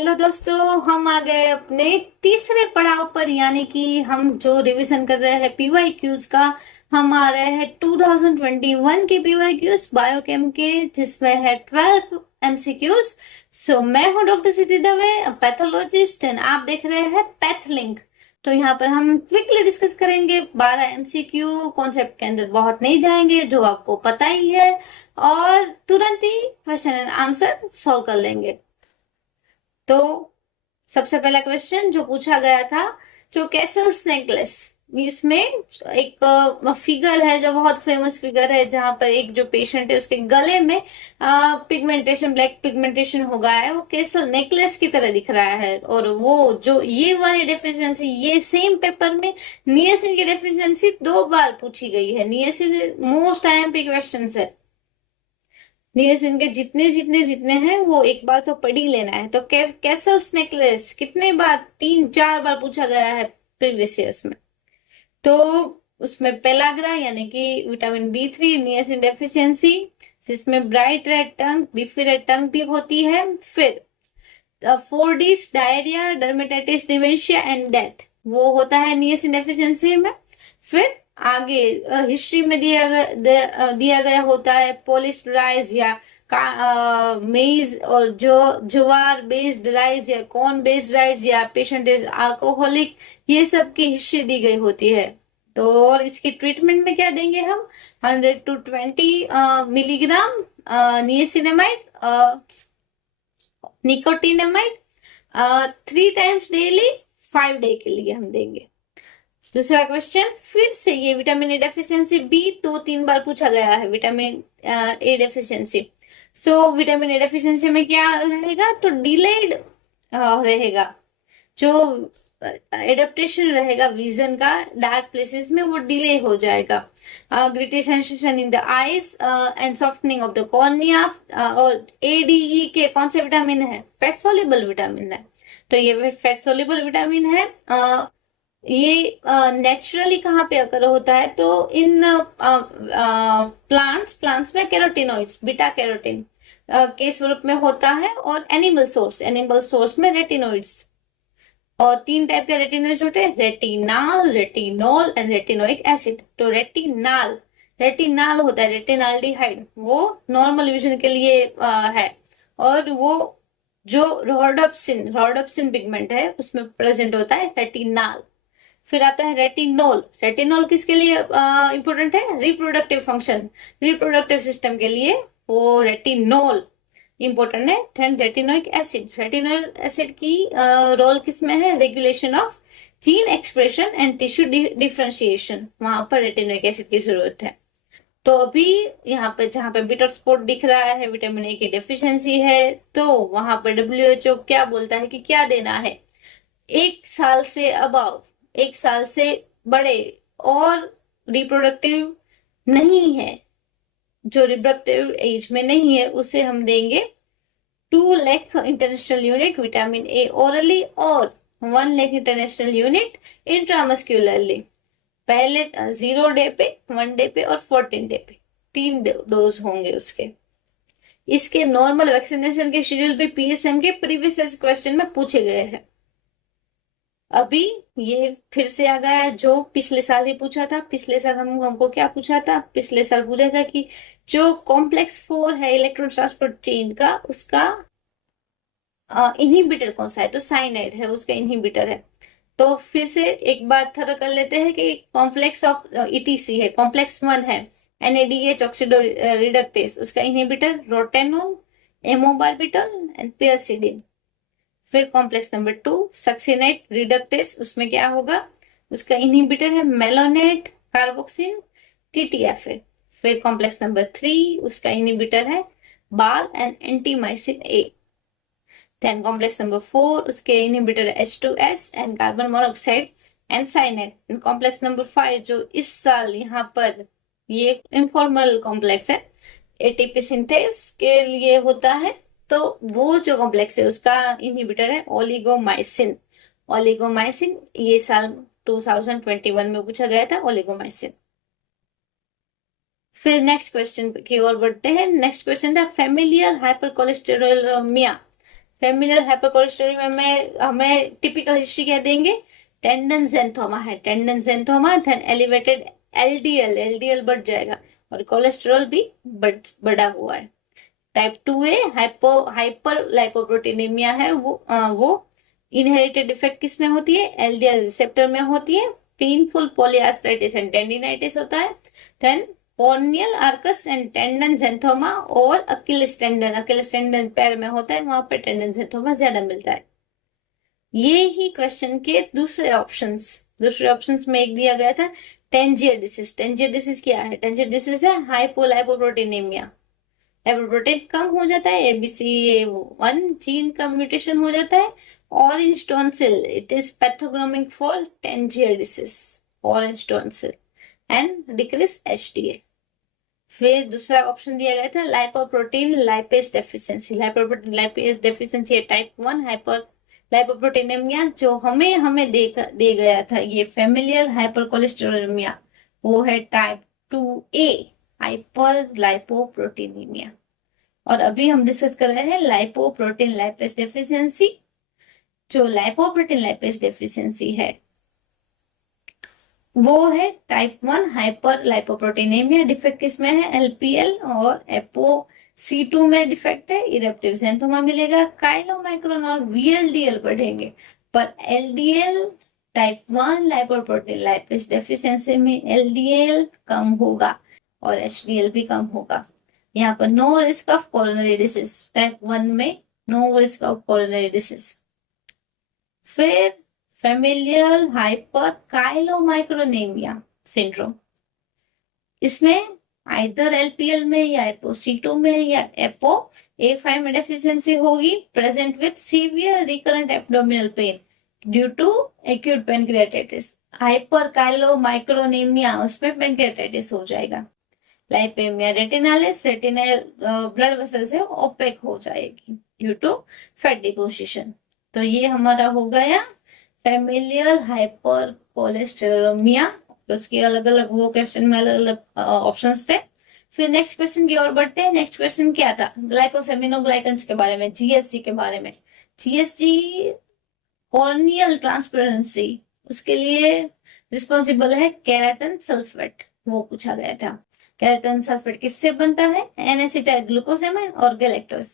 Hello दोस्तों, हम आ गए अपने तीसरे पड़ाव पर, यानी कि हम जो रिवीजन कर रहे हैं पीवाई क्यूज का। हम आ रहे हैं 2021 के पीवाई क्यूज बायोकेम के, जिसमें है 12 एमसीक्यूज। सो मैं हूं doctor Siddhi Dave, pathologist, and आप देख रहे हैं पैथलिंक। तो यहाँ पर हम क्विकली डिस्कस करेंगे 12 एमसीक्यू। कॉन्सेप्ट के अंदर बहुत नहीं जाएंगे, जो आपको पता ही है, और तुरंत ही क्वेश्चन एंड आंसर सॉल्व कर लेंगे। तो सबसे पहला क्वेश्चन जो पूछा गया था, जो कैसल्स नेकलेस, इसमें एक फिगर है जो बहुत फेमस फिगर है, जहां पर एक जो पेशेंट है उसके गले में पिगमेंटेशन, ब्लैक पिगमेंटेशन हो गया है। वो कैसल नेकलेस की तरह दिख रहा है। और वो जो ये वाली डेफिशिएंसी, ये सेम पेपर में नियासिन की डेफिशिएंसी 2 बार पूछी गई है। नियासिन मोस्ट आईएमपी क्वेश्चन है। नियासिन के जितने जितने जितने हैं वो एक बार तो पढ़ ही लेना है। तो कैसल्स नेकलेस कितने बार, 3-4 बार पूछा गया है प्रीवियस ईयर्स में। तो उसमें पेलाग्रा यानी कि विटामिन बी 3 नियासिन डेफिशिएंसी, जिसमें ब्राइट रेड टंग, बीफी रेड टंग भी होती है। फिर 4Ds diarrhoea, dermatitis, dementia and death, वो होता है नियासिन डेफिशिएंसी में। फिर आगे हिस्ट्री में दिया गया होता है पॉलिस्टराइज या मेज, और जो ज्वार बेस्ड राइस या कॉर्न बेस्ड राइस, या पेशेंट इज अल्कोहलिक, ये सब की हिस्ट्री दी गई होती है। तो और इसकी ट्रीटमेंट में क्या देंगे हम, 100 to 20 milligram niacinamide, nicotinamide, 3 times daily, 5 day के लिए हम देंगे। दूसरा क्वेश्चन, फिर से ये विटामिन ए डेफिशिएंसी बी 2-3 बार पूछा गया है। Vitamin A deficiency, so vitamin A deficiency में क्या रहेगा, तो डिलेड रहेगा। जो एडेप्टेशन रहेगा विजन का डार्क प्लेसेस में, वो डिले हो जाएगा। Gritty sensation in the eyes and softening of the cornea. और एडीई के कौन से विटामिन है, फैट सोल्यूबल विटामिन है। तो ये फैट सोल्यूबल विटामिन है। ये नेचुरली कहाँ पे अकर होता है, तो इन प्लांट्स में कैरोटिनॉइड्स, बीटा कैरोटीन के स्वरूप में होता है। और एनिमल सोर्स में रेटिनॉइड्स। और 3 टाइप के रेटिनॉइड्स होते हैं, retinal, retinol and retinoic acid. तो रेटिनाल होता है रेटिनाल्डिहाइड, वो नॉर्मल विजन के लिए है। और वो जो रोडोप्सिन पिगमेंट है उसमें प्रेजेंट होता है रेटिनाल। फिर आता है रेटिनोल। रेटिनोल किसके लिए इंपॉर्टेंट है, रिप्रोडक्टिव फंक्शन, रिप्रोडक्टिव सिस्टम के लिए वो रेटिनोल इंपॉर्टेंट है। देन रेटिनोइक रेटिनोइक एसिड की रोल किसमें है, regulation of gene expression and tissue differentiation, वहां पर रेटिनोइक एसिड की जरूरत है। तो अभी यहाँ पे जहां पे बिटर स्पॉट दिख रहा है, विटामिन ए की डेफिशिएंसी है, तो वहां पर WHO क्या बोलता है कि क्या देना है, 1 साल से अबव, 1 साल से बड़े और रिप्रोडक्टिव नहीं है, जो रिप्रोडक्टिव एज में नहीं है, उसे हम देंगे 2 lakh international unit vitamin A orally, और 1 लाख इंटरनेशनल यूनिट इंट्रामस्क्यूलरली। पहले 0 डे पे, 1 डे पे और 14 डे पे 3 डोज होंगे उसके। इसके नॉर्मल वैक्सीनेशन के शेड्यूल भी पीएसएम के प्रीवियस क्वेश्चन में पूछे गए हैं। अभी ये फिर से आ गया जो पिछले साल ही पूछा था। पिछले साल हमको क्या पूछा था, पिछले साल पूछा था कि जो कॉम्प्लेक्स 4 है इलेक्ट्रॉन ट्रांसपोर्ट चेन का, उसका इनहिबिटर कौन सा है, तो साइनाइड है, उसका इनहिबिटर है। तो फिर से एक बार थोड़ा कर लेते हैं कि कॉम्प्लेक्स ऑफ ईटीसी है, कॉम्प्लेक्स 1 है NADH ऑक्सीडो रिडक्टेस, उसका इनहिबिटर रोटेनोल, एमोबार्बिटल एंड पियरसिडिन। फिर कॉम्प्लेक्स नंबर 2 सक्सिनेट रिडक्टेस, उसमें क्या होगा, उसका इनहिबिटर है मेलोनेट, कार्बोक्सिन, TTF है। फिर कॉम्प्लेक्स नंबर 3, उसका इनहिबिटर है BAL and antimycin A। Then complex number 4, उसके इनहिबिटर है H2S and carbon monoxide and cyanide. And complex number 5, जो इस साल यहाँ पर ये इनफॉर्मल कॉम्प्लेक्स है, ATP सिंथेस के लिए होता है। तो वो जो कॉम्प्लेक्स है उसका इनहिबिटर है ओलिगोमाइसिन। ये साल 2021 में पूछा गया था, ओलिगोमाइसिन। फिर नेक्स्ट क्वेश्चन की ओर बढ़ते हैं। नेक्स्ट क्वेश्चन था फेमिलियल हाइपरकोलेस्टेरोलेमिया। फेमिलियल हाइपरकोलेस्टेरोलेमिया में हमें टिपिकल हिस्ट्री क्या देंगे, टेंडन ज़ेंथोमा है, tendon xanthoma, then elevated LDL, LDL बढ़ जाएगा और कोलेस्ट्रॉल भी बढ़ा हुआ है। टाइप 2A हाइपर लाइपोप्रोटीनेमिया है, वो इनहेरिटेड डिफेक्ट किस में होती है, एलडीएल रिसेप्टर में होती है। पेनफुल पॉलीआर्थराइटिस एंड टेंडिनाइटिस होता है। Then corneal arcus and tendon xanthoma और अकिलिस टेंडन पैर में होता है, वहां पे टेंडन ज़ेंथोमा ज्यादा मिलता है। ये ही क्वेश्चन के दूसरे ऑप्शंस में एक दिया गया था टेंजियर डिसीज। टेंजियर डिसीज क्या है, टेंजियर डिसीज है हाइपोलाइपोप्रोटीनेमिया, लाइपोप्रोटीन कम हो जाता है, ABCA1 जीन का म्यूटेशन हो जाता है। Orange tonsil, it is pathognomic for Tangier disease, orange tonsil and decrease HDL। फिर दूसरा ऑप्शन दिया गया था lipoprotein lipase deficiency, lipoprotein lipase deficiency है टाइप 1 हाइपर लाइपोप्रोटीनेमिया। जो हमें दे गया था ये फेमिलियल हाइपरकोलेस्टेरोलेमिया, वो है टाइप 2A हाइपर लाइपोप्रोटीनेमिया। और अभी हम डिस्कस कर रहे हैं लाइपोप्रोटीन लाइपेज डेफिशिएंसी। जो लाइपोप्रोटीन लाइपेज डेफिशिएंसी है वो है टाइप 1 हाइपर लाइपोप्रोटीनेमिया। डिफेक्ट किसमें है, LPL और ApoC2 में डिफेक्ट है, इरेप्टिव ज़ेंथोमा मिलेगा। काइलोमाइक्रोन और VLDL बढ़ेंगे, पर LDL type 1 lipoprotein lipase deficiency में LDL कम होगा और HDL भी कम होगा। यहाँ पर no risk of coronary disease, type 1 में no risk of coronary disease. फिर फेमिलियल हाइपर काइलोमाइक्रोनेमिया सिंड्रोम, इसमें आइदर LPL में या ApoC2 में या ApoA5 में डेफिशिएंसी होगी, present with severe recurrent abdominal pain due to acute pancreatitis. Hyperchylomicronemia, उसमें पैनक्रियाटाइटिस हो जाएगा। Lipemia retinalis, retinal blood vessel से ओपेक हो जाएगी ड्यू टू फैट डिपोजिशन। तो ये हमारा हो गया फेमिलियल हाइपर कोलेस्टेरोलेमिया। उसके अलग अलग वो क्वेश्चन में अलग अलग ऑप्शंस थे। फिर नेक्स्ट क्वेश्चन की ओर बढ़ते हैं। नेक्स्ट क्वेश्चन क्या था, ग्लाइकोसेमिनोग्लाइकन्स के बारे में, GSG के बारे में। GSG कॉर्नियल ट्रांसपेरेंसी, उसके लिए रिस्पॉन्सिबल है केराटिन सल्फेट, वो पूछा गया था। केराटिन सल्फेट किससे बनता है, N-एसिटाइल ग्लूकोसेमाइन और गैलेक्टोज,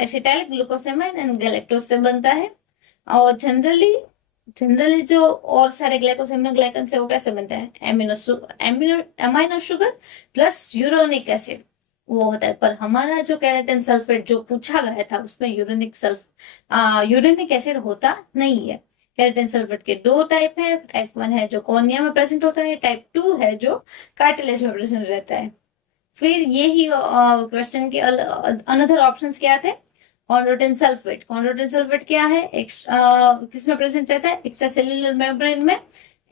एसिटाइल ग्लूकोसेमाइन एंड गैलेक्टोज से बनता है। और जनरली जो और सारे ग्लाइकोसेमिनोग्लाइकन से वो कैसे बनता है, amino sugar plus uronic acid वो होता है। पर हमारा जो केराटिन सल्फेट जो पूछा गया था उसमें यूरोनिक एसिड होता नहीं है। केराटिन सल्फेट के दो टाइप है, टाइप 1 है जो कॉर्निया में प्रेजेंट होता है, टाइप 2 है जो कार्टिलेज में प्रेजेंट रहता है। फिर यही क्वेश्चन के अनदर ऑप्शंस क्या थे, कॉन्ड्रोटिन सल्फेट। कॉन्ड्रोटिन सल्फेट क्या है, किसमें प्रेजेंट रहता है, एक्स्ट्रा सेल्यूलर मेम्ब्रेन में,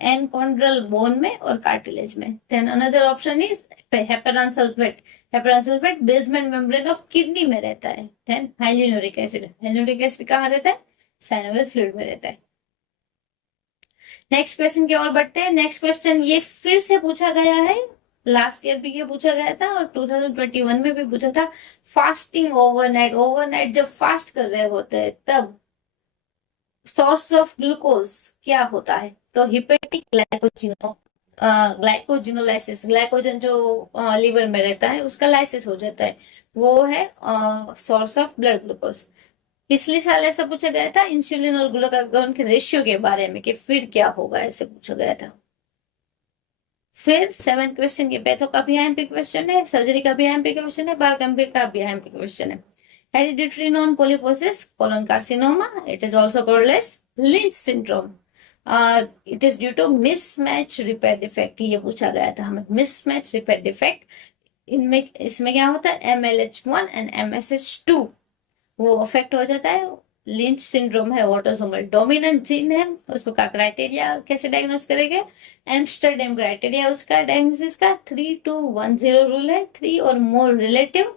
एनकॉन्ड्रल बोन में और कार्टिलेज में। Then another option is heparan sulfate. Heparan sulfate basement membrane of kidney में रहता है। Then hyaluronic acid, hyaluronic acid कहाँ रहता है, साइनोवियल फ्लूइड में रहता है। नेक्स्ट क्वेश्चन की ओर बढ़ते हैं। नेक्स्ट क्वेश्चन ये फिर से पूछा गया है, लास्ट ईयर भी ये पूछा गया था और 2021 में भी पूछा था। फास्टिंग ओवरनाइट जब फास्ट कर रहे होते हैं तब सोर्स ऑफ ग्लूकोज क्या होता है, तो हिपेटिक ग्लाइकोजिनोलाइसिस, ग्लाइकोजन जो लीवर में रहता है उसका लाइसिस हो जाता है, वो है सोर्स ऑफ ब्लड ग्लूकोज। पिछले साल ऐसा पूछा गया था इंसुलिन और ग्लूकागॉन के रेशियो के बारे में कि फिर क्या होगा, ऐसे पूछा गया था। फिर 7th क्वेश्चन, ये पैथो का भी IMP क्वेश्चन है, सर्जरी का भी IMP क्वेश्चन है, बायोकेमिकल का भी IMP क्वेश्चन है। Hereditary non polyposis colon carcinoma, it is also called as Lynch syndrome, it is due to mismatch repair defect. ये पूछा गया था हमें, मिसमैच रिपेयर डिफेक्ट। इसमें क्या होता है, MLH1 एंड MSH2 वो अफेक्ट हो जाता है। लिंच सिंड्रोम है ऑटोसोमल डोमिनेंट जीन है, उसका क्राइटेरिया कैसे डायग्नोस करेंगे, एम्स्टरडैम क्राइटेरिया उसका डायग्नोसिस का 3-2-1-0 रूल है। 3 और मोर relative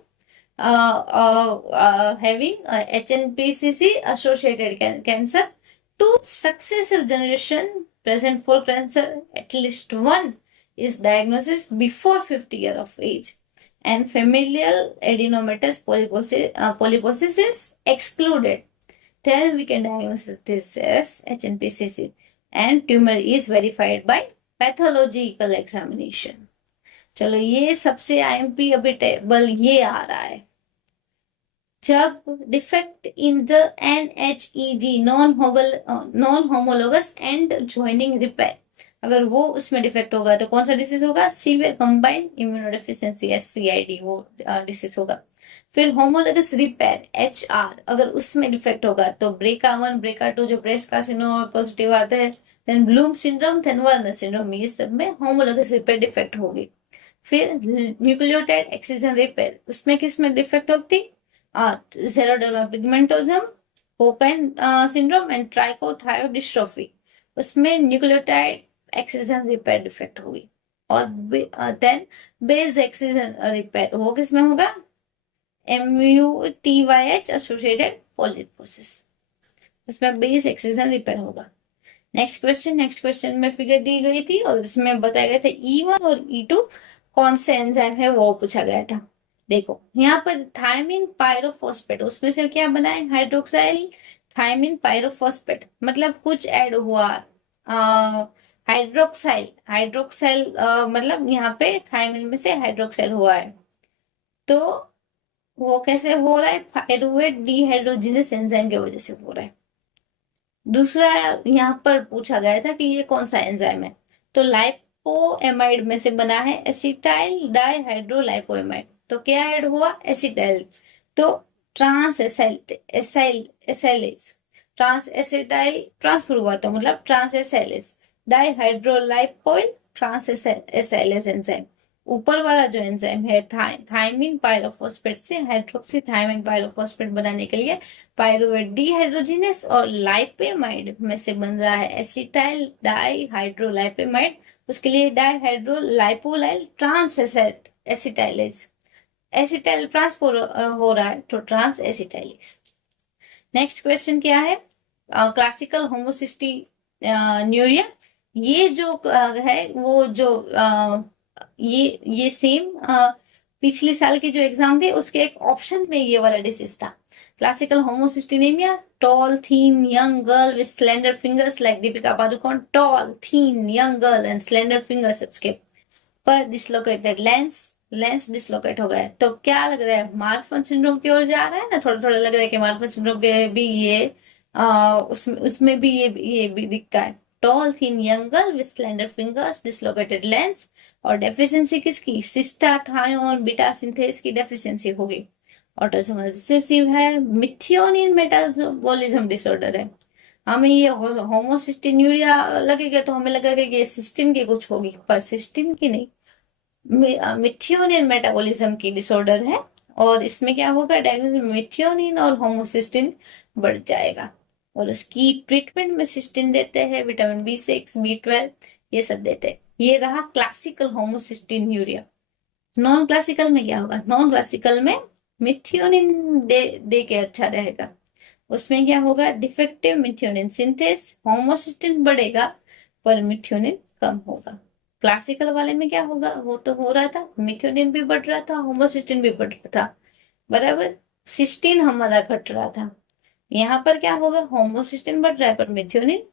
having HNPCC associated cancer, 2 successive generation present for cancer, at least one is diagnosis before 50 years of age, and familial adenomatous polyposis is excluded. Then we can diagnose this as HNPCC and tumor is verified by pathological examination. चलो ये सबसे IMP अभी table ये आ रहा है। जब defect in the NHEG non homologous and joining repair, अगर वो उसमें डिफेक्ट होगा तो कौन सा डिसीज होगा? सीवियर कंबाइंड इम्यूनोडेफिशिएंसी SCID वो डिसीज होगा। फिर होमोलोगस रिपेयर HR, अगर उसमें डिफेक्ट होगा तो BRCA1 BRCA2 जो ब्रेस्ट कार्सिनोमा पॉजिटिव आता है, then Bloom syndrome, then Werner syndrome, ये सब में होमोलोगस रिपेयर डिफेक्ट होगी। फिर न्यूक्लियोटाइड एक्सिजन रिपेयर, उसमें किस में डिफेक्ट होती? xeroderma पिगमेंटोजम, कोकाइन सिंड्रोम एंड ट्राइकोथायोडिस्ट्रोफी, उसमें न्यूक्लियोटाइड एक्सिजन रिपेयर डिफेक्ट होगी। और देन बेस एक्सिजन रिपेयर वो किसमें होगा? MUTYH एसोसिएटेड पॉलीपोसिस, उसमें बेस एक्सिजन रिपेयर होगा। नेक्स्ट क्वेश्चन में फिगर दी गई थी और इसमें बताया गया था E1 और E2 कौन से एंजाइम है वो पूछा गया था। देखो यहाँ पर थायमिन पायरोफॉस्फेट, उसमें से क्या बना है? हाइड्रोक्साइल थायमिन पायरोफॉस्फेट, मतलब कुछ ऐड हुआ। हाइड्रोक्साइल मतलब यहाँ पे थायमिन में से हाइड्रोक्साइल हुआ है, तो वो कैसे हो रहा है? पायरुवेट डिहाइड्रोजिनेस एंजाइम की वजह से हो रहा है। दूसरा यहाँ पर पूछा गया था कि ये कौन सा एंजाइम है, तो लाइपोएमाइड में से बना है एसिटाइल डाइहाइड्रोलाइपोएमाइड, तो क्या ऐड हुआ? एसिटाइल, तो ट्रांस एसिटाइल ट्रांसफर हुआ, तो मतलब trans acylase डाइहाइड्रोलाइपोइल trans acylase enzyme. ऊपर वाला जो एंजाइम है थायमिन पायरोफॉस्फेट से हाइड्रोक्सी थायमिन पायरोफॉस्फेट बनाने के लिए पायरुवेट डिहाइड्रोजिनेस और लाइपेमाइड में से बन रहा है एसिटाइल डाइहाइड्रोलाइपेमाइड, उसके लिए डाइहाइड्रोलाइपोलाइल ट्रांस एसिटाइलेज, एसिटाइल ट्रांसफर हो रहा है तो ट्रांस एसिटाइलेज। नेक्स्ट क्वेश्चन क्या है? क्लासिकल होमोसिस्टीन्यूरिया, ये जो है वो जो ये सेम पिछले साल के जो एग्जाम थे उसके एक ऑप्शन में ये वाला डिसीज था। Classical homocystinemia, tall thin young girl with slender fingers like Deepika Padukone, tall thin young girl and slender fingers, उसके पर डिसलोकेटेड लेंस डिसलोकेट हो गया, तो क्या लग रहा है? मार्फन सिंड्रोम की ओर जा रहा है ना, थोड़ा थोड़ा लग रहा है कि मार्फन सिंड्रोम के भी ये उसमें भी ये भी दिखता है। Tall thin young girl with slender fingers, dislocated lens, और डेफिशिएंसी किसकी? सिस्टाथायोन बीटा सिंथेस की डेफिशिएंसी होगी। ऑटोसोमल रिसेसिव है, मिथियोनिन मेटाबॉलिज्म डिसऑर्डर है। हमें ये होमोसिस्टिन्यूरिया लगेगा तो हमें लगेगा कि ये सिस्टिन की कुछ होगी, पर सिस्टिन की नहीं, मिथियोनिन मेटाबॉलिज्म की डिसऑर्डर है। और इसमें क्या होगा? डायग्नोसिस मिथियोनिन और होमोसिस्टिन बढ़ जाएगा, और उसकी ट्रीटमेंट में सिस्टिन देते हैं, विटामिन B6 B12 ये सब देते हैं। ये रहा क्लासिकल होमोसिस्टिन्यूरिया। नॉन क्लासिकल में क्या होगा? नॉन क्लासिकल में मिथियोनिन दे के अच्छा रहेगा। उसमें क्या होगा? डिफेक्टिव मिथियोनिन सिंथेस, होमोसिस्टिन बढ़ेगा पर मिथियोनिन कम होगा। क्लासिकल वाले में क्या होगा? वो तो हो रहा था, मिथियोनिन भी बढ़ रहा था, होमोसिस्टिन भी बढ़ रहा था, बराबर, सिस्टीन हमारा घट रहा था। यहाँ पर क्या होगा? होमोसिस्टिन बढ़ रहा है पर मिथियोनिन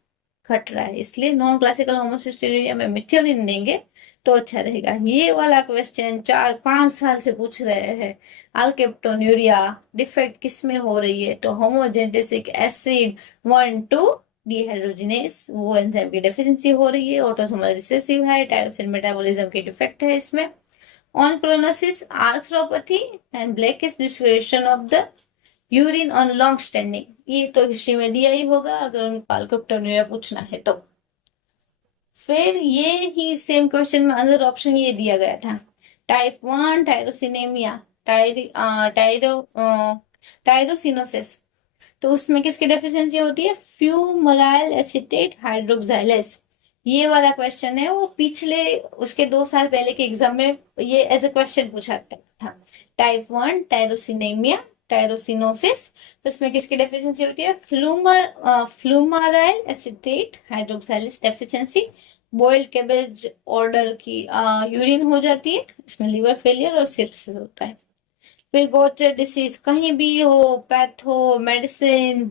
घट रहा है, इसलिए नॉन क्लासिकल होमोसिस्टिनुरिया में मिथियोनिन देंगे तो अच्छा रहेगा। ये वाला क्वेश्चन 4-5 साल से पूछ रहे हैं। अल्केप्टोन्यूरिया डिफेक्ट किस में हो रही है? तो होमोजेनेटिक एसिड 1,2 डिहाइड्रोजिनेस वो एंजाइम की डेफिशिएंसी हो रही है। ऑटोसोमल रिसेसिव है, टायरोसिन मेटाबॉलिज्म की डिफेक्ट है इसमें। Ochronosis arthropathy and blackish discoloration of the urine on long standing, ये तो हिस्ट्री में दिया ही होगा अगर उनको अल्केप्टोन्यूरिया पूछना है तो। फिर ये ही सेम क्वेश्चन में अदर ऑप्शन ये दिया गया था, टाइप 1 टायरोसिनेमिया टायरोसिनोसिस, तो उसमें किसकी डेफिशिएंसी होती है? फ्यूमराइल एसिटेट हाइड्रोक्साइलेज। ये वाला क्वेश्चन है वो पिछले उसके 2 साल पहले के एग्जाम में ये एज ए क्वेश्चन पूछा था। टाइप 1 टायरोसिनेमिया टायरोसिनोसिस, तो इसमें किसकी डेफिशिएंसी होती है? Fumaryl acetate hydroxylase deficiency boiled cabbage odour की यूरिन हो जाती है, इसमें लिवर फेलियर और सिप्सिस होता है। फिर गोचर डिसीज कहीं भी हो, पैथो, मेडिसिन,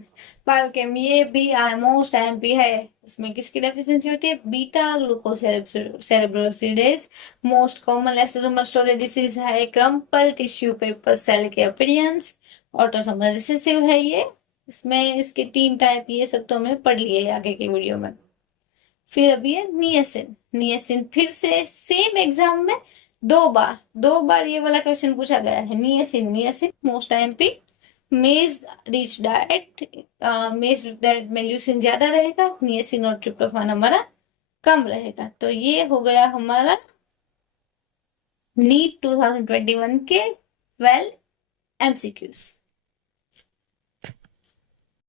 बायोकेम, ये भी मोस्ट आईएमपी है। उसमें किसकी डेफिशिएंसी होती है? Beta glucocerebrosidase. Most common lysosomal storage disease है। क्रम्पल टिश्यू पेपर सेल के अपीयरेंस। ऑटोसोमल रिसेसिव है ये। इसमें इसके 3 टाइप, ये सब तो हमने पढ़ लिए आगे की वीडियो में। फिर अभी है नियसिन। नियसिन फिर से सेम एग्जाम में 2 बार ये वाला क्वेश्चन पूछा गया है। नियसिन, नियसिन मोस्ट एमपी। मेज रिच डाइट, मेज डाइट में ल्यूसिन ज्यादा रहेगा, नियसिन और ट्रिप्टोफान हमारा कम रहेगा। तो ये हो गया हमारा नीट 2021 के 12 एमसीक्यूज।